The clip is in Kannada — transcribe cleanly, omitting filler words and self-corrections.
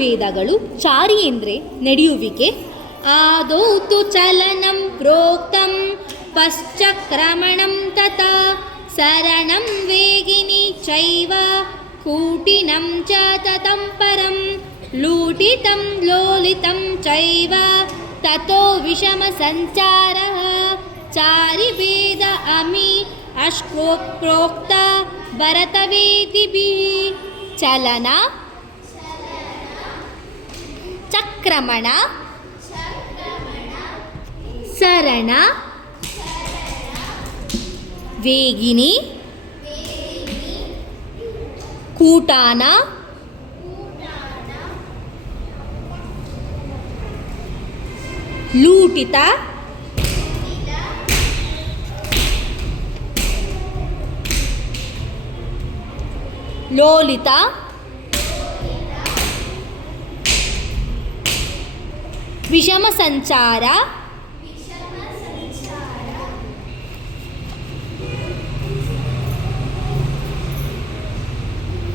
ಭೇದಗಳು. ಚಾರಿ ಎಂದರೆ ನಡೆಯುವಿಕೆ. ಆದೌ ತು ಚಲನಂ ಪ್ರೋಕ್ತಂ ಪಶ್ಚಕ್ರಮಣಂ ತಥಾ ಸರಣಂ ವೇಗಿನಿ ಚೈವ ಕೂಟಿನಂ ಚ ತತಂ ಪರಂ ಲೂಟಿತಂ ಲೋಲಿತಂ ಚೈವ ತತೋ ವಿಷಮ ಸಂಚಾರಃ ಚಾರಿಭೇದ ಅಮಿ ಅಶ್ಕ್ರೋಕ್ತ ಭರತವೇದಿಭಿಃ. ಚಲನ, ಚಕ್ರಮಣ, ಸರಣ, ವೇಗಿನಿ, ಕೂಟಾನ, ಲೂಟಿತ, ಲೋಲಿತ, ವಿಷಮ ಸಂಚಾರ,